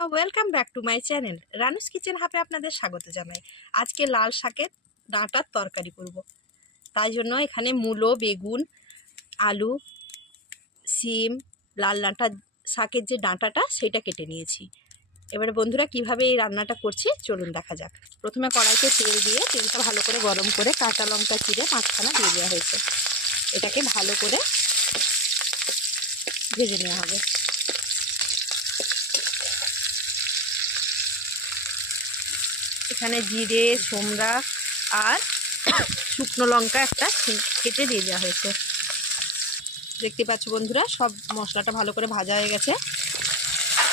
Welcome back to my channel Ranu's kitchen হাফে আপনাদের স্বাগত জানাই। আজকে লাল শাকের ডাঁটার তরকারি করব। তাই জন্য এখানে মূলো, বেগুন, আলু, সিম, লাল ডাঁটা, শাকের যে ডাঁটাটা সেটা কেটে নিয়েছি। এবারে বন্ধুরা কীভাবে এই রান্নাটা করছি চলুন দেখা যাক। প্রথমে কড়াইতে তেল দিয়ে তেলটা ভালো করে গরম করে কাঁচা লঙ্কা চিড়ে মাঝখানা দিয়ে দেওয়া হয়েছে। এটাকে ভালো করে ভেজে নেওয়া হবে। এখানে জিরে, সোমরা আর শুকনো লঙ্কা একটা কেটে দিয়ে দেওয়া হয়েছে। দেখতে পাচ্ছ বন্ধুরা, সব মশলাটা ভালো করে ভাজা হয়ে গেছে।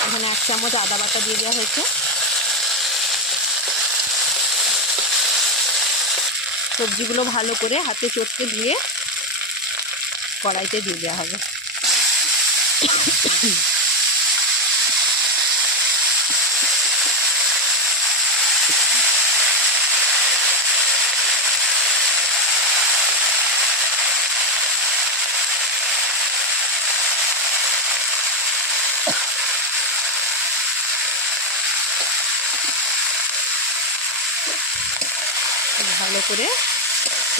এখানে এক চামচ আদা বাটা দিয়ে দেওয়া হয়েছে। সবজিগুলো ভালো করে হাতে চটকে দিয়ে কড়াইতে দিয়ে দেওয়া হবে। ভালো করে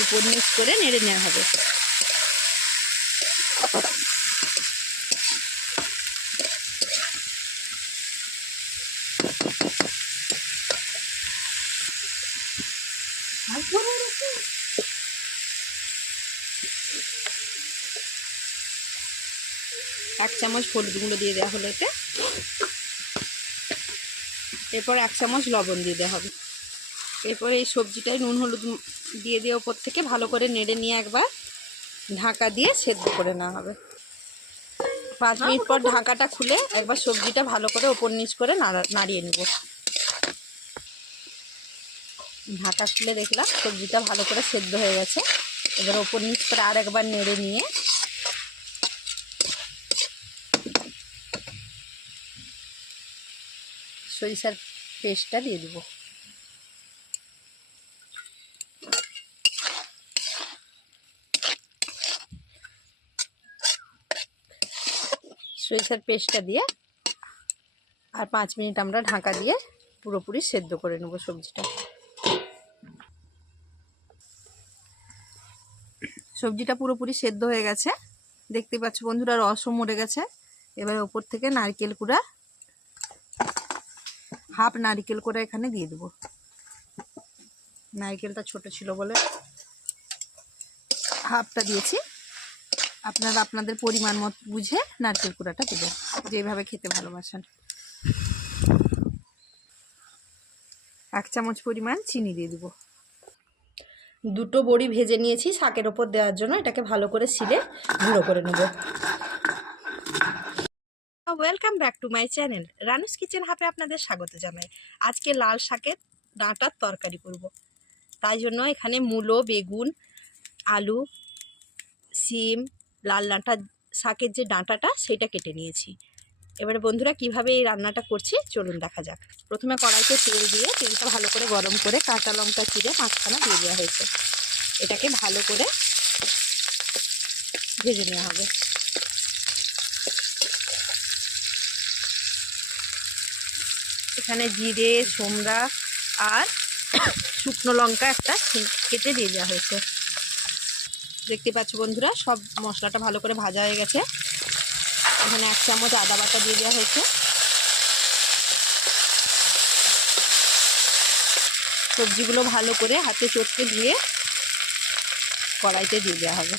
উপর নিচ করে নেড়ে নেওয়া হবে। এক চামচ হলুদ গুঁড়ো দিয়ে দেওয়া হলো এতে। এরপর এক চামচ লবণ দিয়ে দেওয়া হবে। এরপর এই সবজিটায় নুন, হলুদ দিয়ে দিয়ে ওপর থেকে ভালো করে নেড়ে নিয়ে একবার ঢাকা দিয়ে সেদ্ধ করে নেওয়া হবে। পাঁচ মিনিট পর ঢাকাটা খুলে একবার সবজিটা ভালো করে ওপর নিচ করে নাড়া- নাড়িয়ে নেব। ঢাকা খুলে দেখলাম সবজিটা ভালো করে সেদ্ধ হয়ে গেছে। এবার ওপর নিচ করে আর একবার নেড়ে নিয়ে সরিষার পেস্টটা দিয়ে দেবো। সরিষার পেস্টটা দিয়ে আর পাঁচ মিনিট আমরা ঢাকা দিয়ে পুরোপুরি সেদ্ধ করে নেব সবজিটা। সবজিটা পুরোপুরি সেদ্ধ হয়ে গেছে। দেখতে পাচ্ছ বন্ধুরা, রসও মরে গেছে। এবার ওপর থেকে নারকেল কুড়া, হাফ নারকেল করে এখানে দিয়ে দেবো। নারকেলটা ছোট ছিল বলে হাফটা দিয়েছি। আপনারা আপনাদের পরিমাণ মত বুঝে নারকেল কুড়াটা দেবেন যেভাবে খেতে ভালোবাসেন। এক চামচ পরিমাণ চিনি দিয়ে দেবো। দুটো বড়ি ভেজে নিয়েছি শাকের ওপর দেওয়ার জন্য এটাকে ভালো করে সিলে গুঁড়ো করে নেব। Welcome back to my channel Ranu's kitchen হাফে আপনাদের স্বাগত জানাই। আজকে লাল শাকের ডাঁটার তরকারি করব। তাই জন্য এখানে মূলো বেগুন আলু সিম লাল ডাঁটা, শাকের যে ডাঁটাটা সেটা কেটে নিয়েছি। এবারে বন্ধুরা কীভাবে এই রান্নাটা করছি চলুন দেখা যাক। প্রথমে কড়াইতে তেল দিয়ে তেলটা ভালো করে গরম করে কাঁচা লঙ্কা চিড়ে মাঝখানা দিয়ে দেওয়া হয়েছে। এটাকে ভালো করে ভেজে নেওয়া হবে। এখানে জিরে, সোমরা আর শুকনো লঙ্কা একটা কেটে দিয়ে দেওয়া হয়েছে। দেখতে পাচ্ছ বন্ধুরা, সব মশলাটা ভালো করে ভাজা হয়ে গেছে। এখানে এক চামচ আদা বাটা দিয়ে দেওয়া হয়েছে। সবজিগুলো ভালো করে হাতে চটকে দিয়ে কড়াইতে দিয়ে দেওয়া হবে।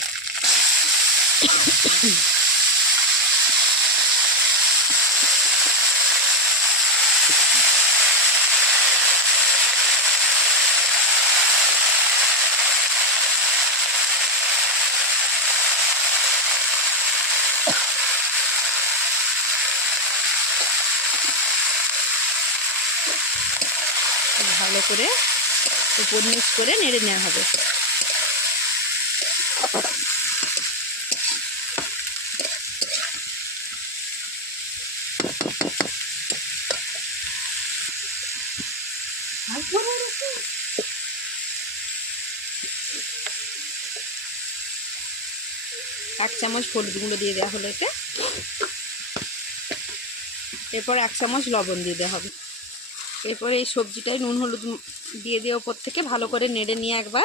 ভালো করে উপর নিচ করে নেড়ে নেওয়া হবে। এক চামচ হলুদ গুঁড়ো দিয়ে দেওয়া হলো এতে। এরপর এক চামচ লবণ দিয়ে দেওয়া হবে। এরপর এই সবজিটায় নুন, হলুদ দিয়ে দিয়ে ওপর থেকে ভালো করে নেড়ে নিয়ে একবার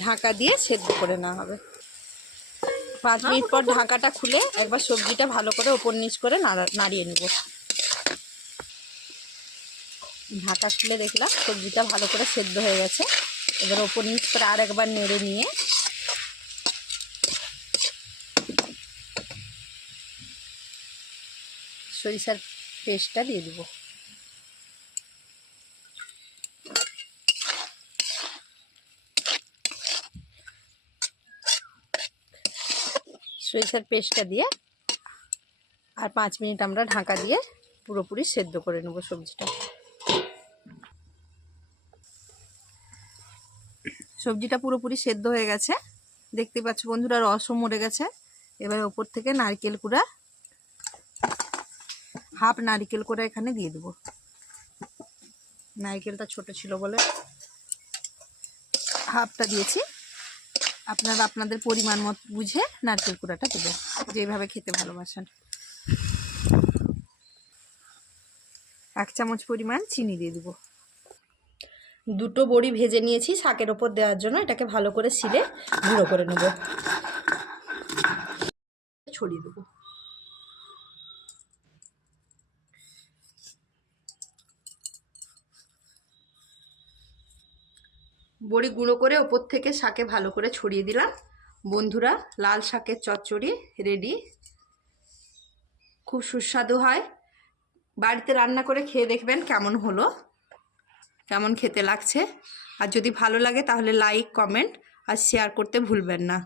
ঢাকা দিয়ে সেদ্ধ করে নেওয়া হবে। পাঁচ মিনিট পর ঢাকাটা খুলে একবার সবজিটা ভালো করে ওপর নিচ করে নাড়া- নাড়িয়ে নেব। ঢাকা খুলে দেখলাম সবজিটা ভালো করে সেদ্ধ হয়ে গেছে। এবার ওপর নিচ করে আর একবার নেড়ে নিয়ে সরিষার পেস্টটা দিয়ে দিব। সরিষার পেস্টটা দিয়ে আর পাঁচ মিনিট আমরা ঢাকা দিয়ে পুরোপুরি সেদ্ধ করে নেব সবজিটা। সবজিটা পুরোপুরি সেদ্ধ হয়ে গেছে। দেখতে পাচ্ছ বন্ধুরা, রসও মরে গেছে। এবার ওপর থেকে নারকেল কুড়া, হাফ নারকেল কুড়া এখানে দিয়ে দেবো। নারকেলটা ছোট ছিল বলে হাফটা দিয়েছি। আপনারা আপনাদের পরিমাণ মত বুঝে নারকেল কুড়াটা দেবেন যেভাবে খেতে ভালোবাসেন। এক চামচ পরিমাণ চিনি দিয়ে দেবো। দুটো বড়ি ভেজে নিয়েছি, শাকের ওপর দেওয়ার জন্য এটাকে ভালো করে ছিলে গুঁড়ো করে নেব। ছড়িয়ে দেবো। বড়ি গুঁড়ো করে ওপর থেকে শাকে ভালো করে ছড়িয়ে দিলাম। বন্ধুরা, লাল শাকের চচ্চড়ি রেডি খুব সুস্বাদু হয়। বাড়িতে রান্না করে খেয়ে দেখবেন কেমন হলো, কেমন খেতে লাগছে। আর যদি ভালো লাগে তাহলে লাইক কমেন্ট আর শেয়ার করতে ভুলবেন না।